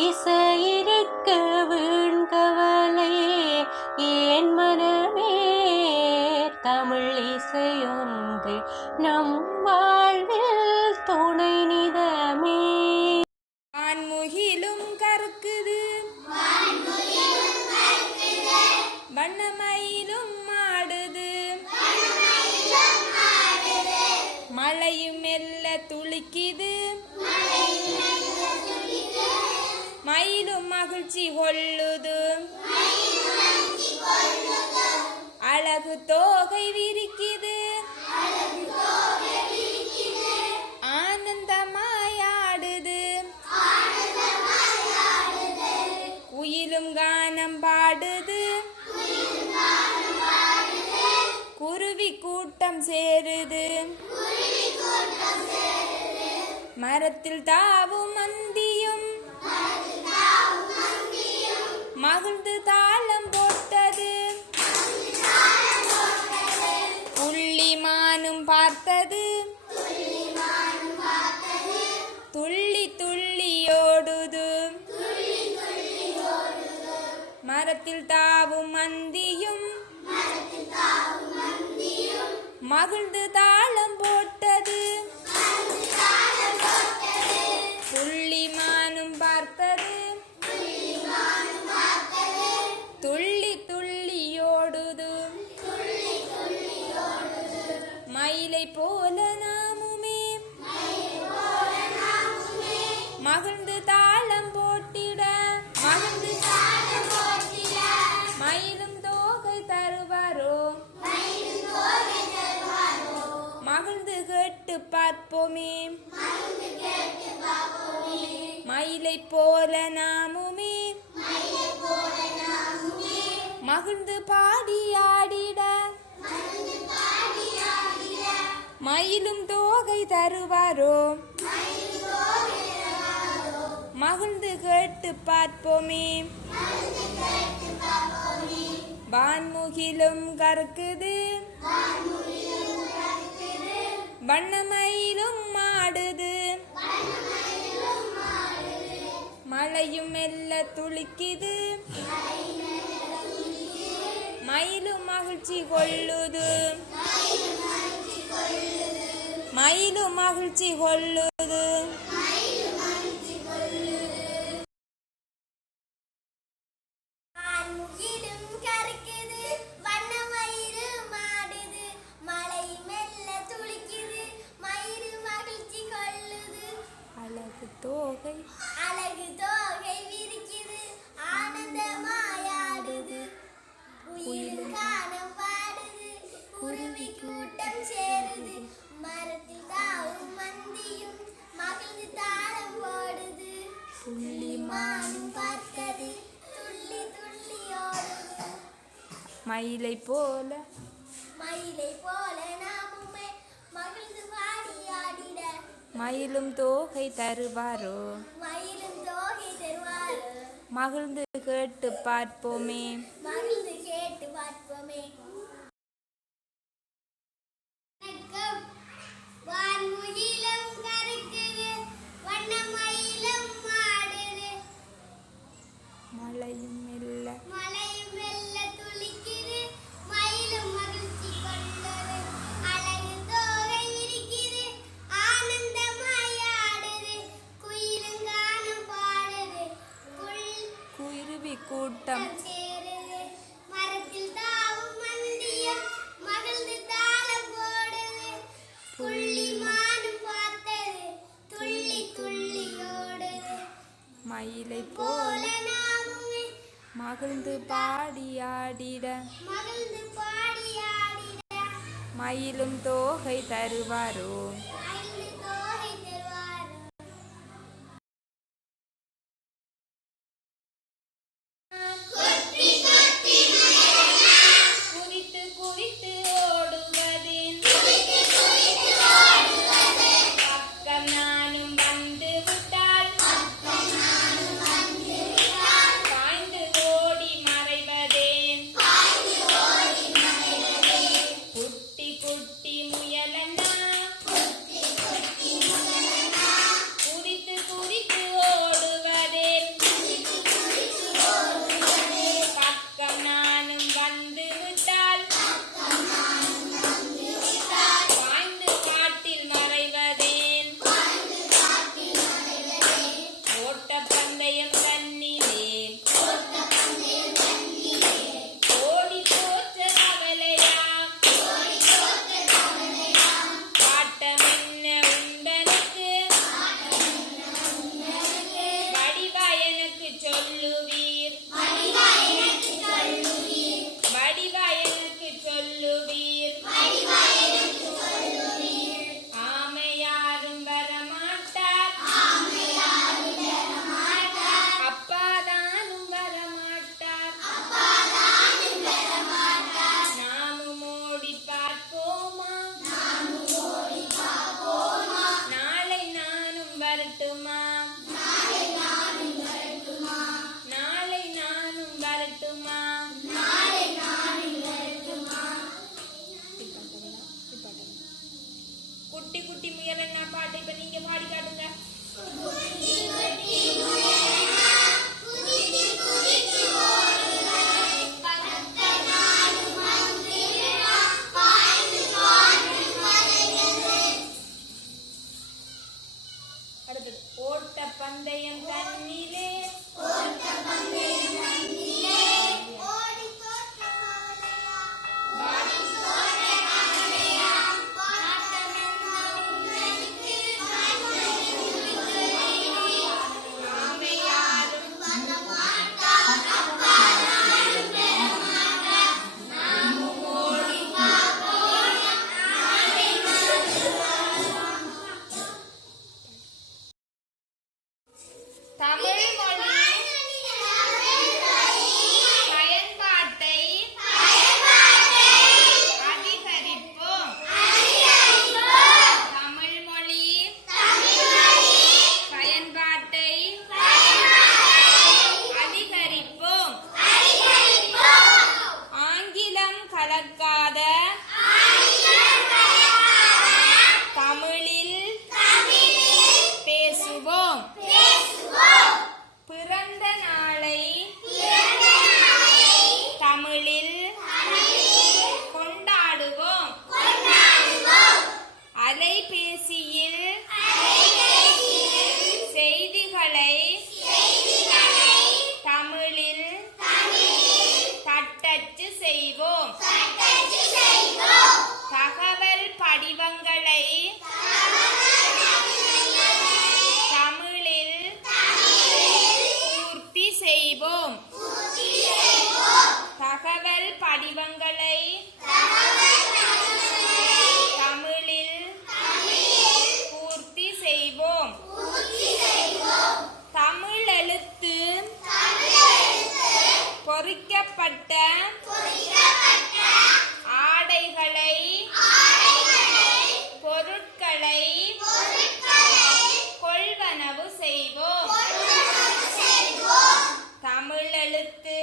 இசையிருக்க வீண்கவலை ஏன் மனமே தமிழ் இசையொன்று நம் வாழ்வில் துணை நிதமே. வான்முகிலும் கருக்குது வண்ணமயிலும் ஆடுது மழையும் மெல்ல துளிக்குது மயிலும் மகிழ்ச்சி கொள்ளுது அழகு தோகை விரிக்குது ஆனந்தமாயாடுது குயிலும் கானம் பாடுது குருவி கூட்டம் சேருது மரத்தில் தாவும் மந்தியும் மகிழ்ந்து தாளம் போட்டது புள்ளிமானும் பார்த்தது துள்ளி துள்ளி ஓடுது மரத்தில் தாவும் மந்தியும் மகிழ்ந்து தாளம் போட்டது புள்ளிமானும் பார்த்தது துள்ளி துள்ளி ஓடுது மயிலை போல நாமுமே மகிழ்ந்து தாளம் போட்டிட மயிலும் தோகை தருவாரோ மகிழ்ந்து கேட்டு பார்ப்போமே மயிலை போல நாமுமே மகிழ்ந்து பாடி ஆடிட மயிலும் தோகை தருவாரோ மகிழ்ந்து கேட்டு பார்ப்போமே. வான்முகிலும் கருக்குது வண்ணமயிலும் ஆடுது மழையும் மெல்ல துளிக்குது மயிலும் மகிழ்ச்சி கொள்ளுது மயிலும் மகிழ்ச்சி கொள்ளுது. தோகை அழகு தோகை விரிக்குது ஆனந்தமாயாடுது குயிலும் கானம் பாடுது குருவி கூட்டம் சேருது மரத்தில் தாவும் மந்தியும் மகிழ்ந்து தாளம் போடுது புள்ளிமானும் பார்த்தது துள்ளி துள்ளி ஓடுது மயிலை போல நாமுமே மகிழ்ந்து பாடி ஆடிட மயிலும் தோகை தருவாரோ மகிழ்ந்து கேட்டு பார்ப்போமே. வான்முகிலும் கருக்குது வண்ணமயிலும் ஆடுது மழையும் மெல்ல துளிக்குது மயிலும் மகிழ்ச்சி கொண்டது அழகு தோகை விரிக்குது ஆனந்தமாயாடுது குயிலும் கானம் பாடுது குருவி கூட்டம் சேருது மரத்தில் தாவும் மந்தியம் மகிழ்ந்து தாளம் போடுது புள்ளிமானும் பார்த்தது துள்ளி துள்ளி ஓடுது மயிலை போல நாமுமே மகிழ்ந்து பாடி ஆடிட மயிலும் தோகை தருவாரோ தமிழ் மொழி பயன்பாட்டை அதிகரிப்போம். தமிழ் மொழி பயன்பாட்டை அதிகரிப்போம். ஆங்கிலம் கலக்காத தமிழில் பேசுவோம். பிறந்த நாளை தமிழில் கொண்டாடுவோம். அலைபேசியில் செய்திகளை தமிழில் தட்டச்சு செய்வோம். தகவல் படிவங்களை தமிழில் பூர்த்தி செய்வோம். தகவல் படிவங்களை தமிழில் பூர்த்தி செய்வோம். தமிழ் எழுத்து பொறிக்கப்பட்ட ஆடைகளை பொருட்களை கொள்வனவு செய்வோம். தமிழ் எழுத்து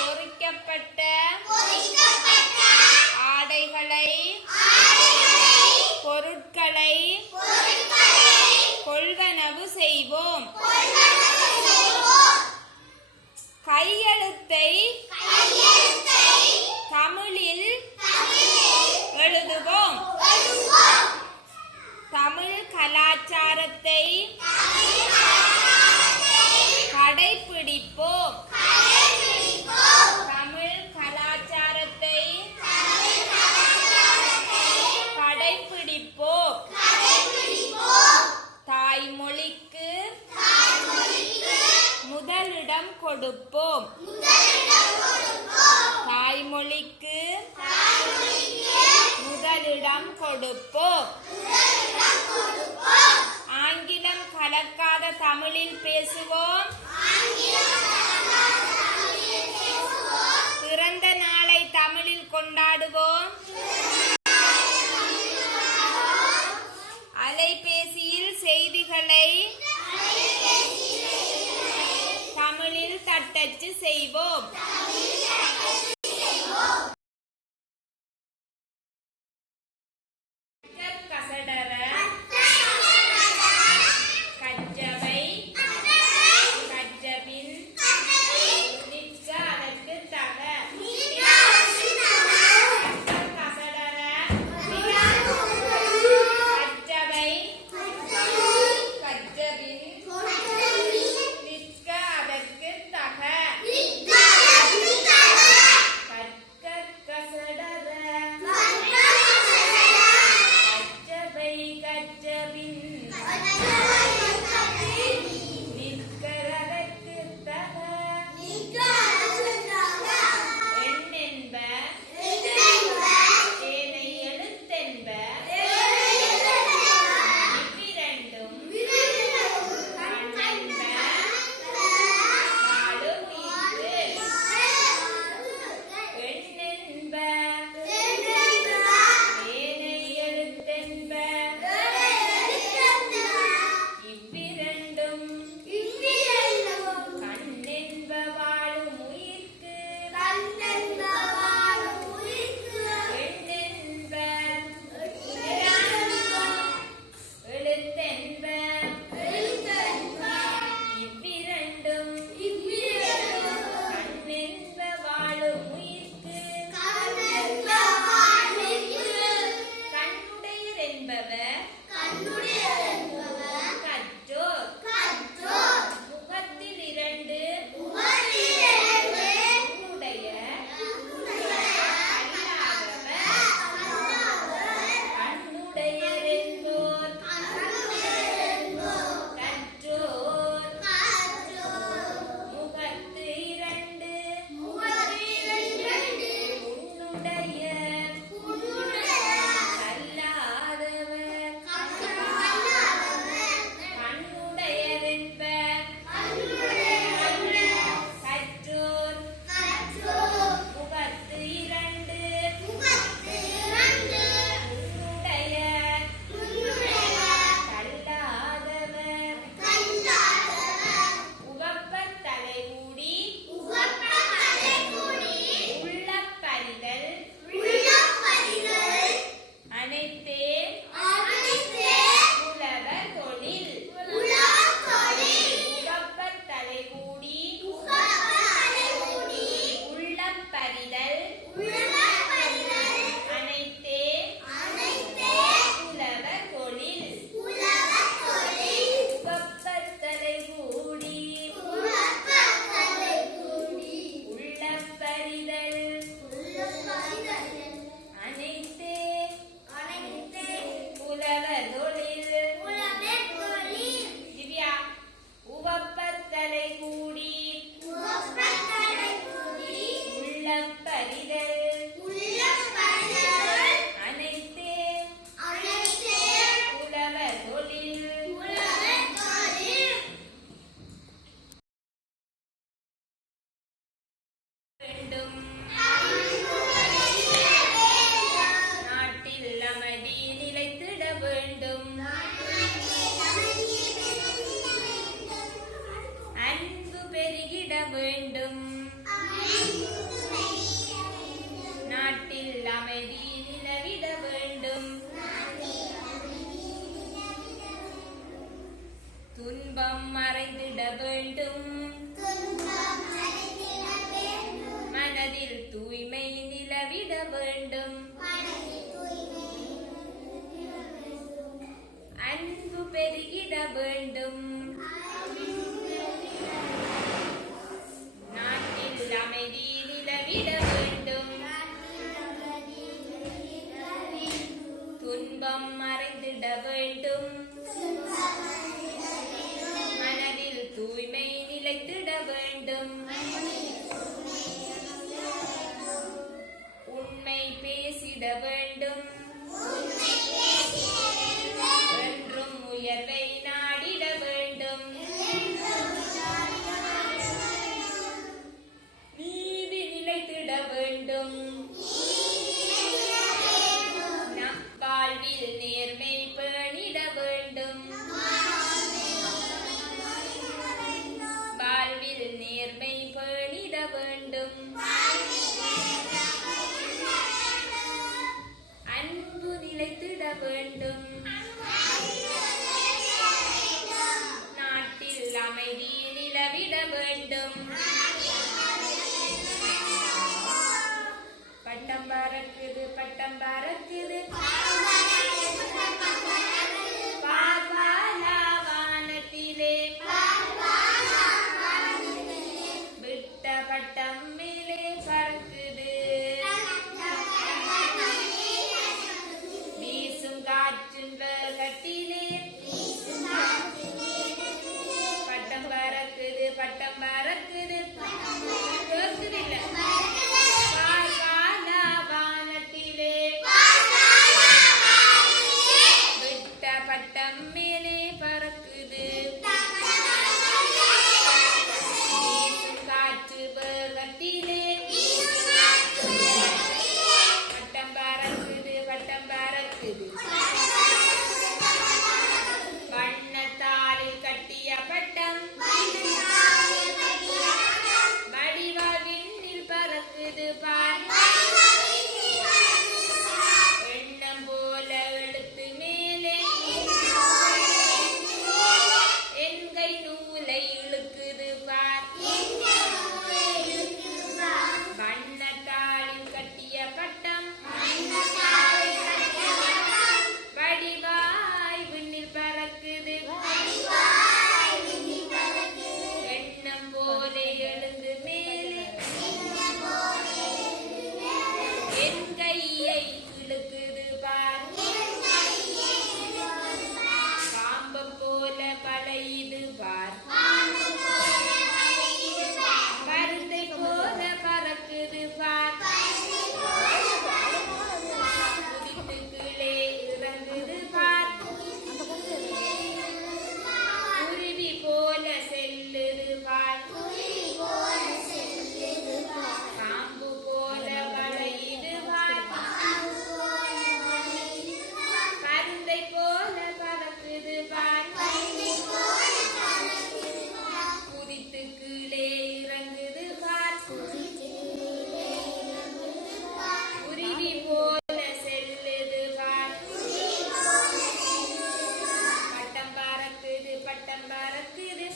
பொறிக்கப்பட்ட ஆடைகளை பொருட்களை கொள்வனவு செய்வோம். கையெழுத்தை தமிழில் எழுதுவோம். தமிழ் கலாச்சாரத்தை கடைப்பிடிப்போம். தமிழ் கலாச்சாரத்தை கடைப்பிடிப்போம். தாய்மொழிக்கு முதலிடம் கொடுப்போம். தாய்மொழிக்கு முதலிடம் கொடுப்போம். ஆங்கிலம் கலக்காத தமிழில் பேசுவோம். பிறந்த நாளை தமிழில் கொண்டாடுவோம். அலைபேசியில் செய்திகளை தமிழில் தட்டச்சு செய்வோம். கசடர கஜவை கஜபின் வேண்டும். நாட்டில் அமைதி நிலவிட வேண்டும். துன்பம் மறைந்திட வேண்டும். மனதில் தூய்மை நிலவிட வேண்டும். அன்பு பெருகிட வேண்டும். நாட்டில் அமைதி நிலவிட வேண்டும். துன்பம் மறைந்திட வேண்டும். மனதில் தூய்மை நிலைத்திட வேண்டும். உண்மை பேசிட வேண்டும். என்றும் உயர்வை நாடிட வேண்டும். நீதி நிலைத்திட வேண்டும். நம் வாழ்வில் நேர்மை பேணிட வேண்டும். வாழ்வில் நேர்மை பேணிட வேண்டும். அன்பு நிலைத்திட வேண்டும். நாட்டில் அமைதி நிலவிட வேண்டும். பட்டம் பறக்குது பட்டம் பறக்குது பார்வாலா வானத்திலே. விட்ட பட்டம் மேலே பறக்குது. வீசும் காற்றின் வேகத்திலே. பட்டம் பறக்குது பட்டம் பறக்குது கேக்குதில்ல. பார்வாலா வானத்திலே. விட்ட பட்டம் மேலே பறக்குது. வீசும் காற்று வேகத்திலே. பட்டம் பறக்குது பட்டம் பறக்குது. வண்ணத்தாலில் கட்டிய பட்டம் வடிவால் விண்ணில் பறக்குது பார். எண்ணம் போல எழுத்து மேலே என்கை நூலை இழுக்குது பார். வண்ணத்தாலில் கட்டிய பட்டம் வடிவாய் விண்ணில் பறக்குது. எண்ணம் போல எழுந்து மேலே என் கையை இழுக்குது பார். பாம்பம் போல பழையுது பார். மருந்தை போல பறக்குது பார். குதித்து கீழே இறங்குது பார். குருவி போல செல்லுது பார். பாம்பு போல வளையுது பார். பருந்தை போல பறக்குது பார். குதித்து கீழே இறங்குது பார். குருவி போல செல்லுது பார். பட்டம் பறக்குது பட்டம் பறக்குது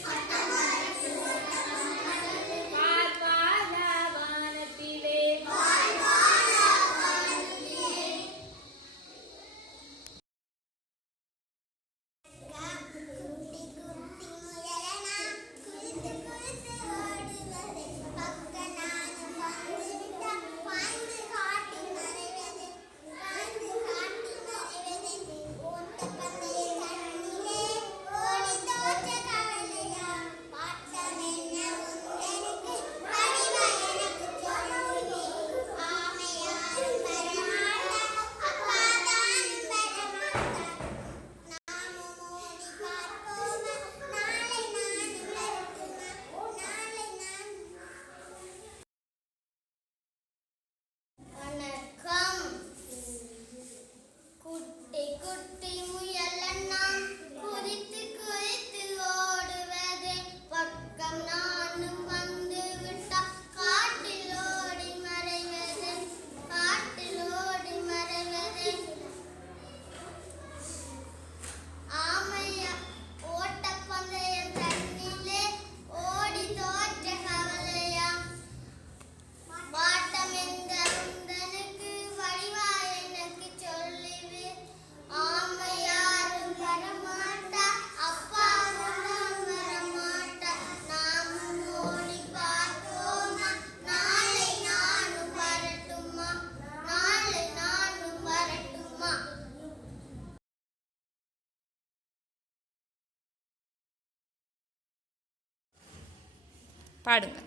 பாடுங்க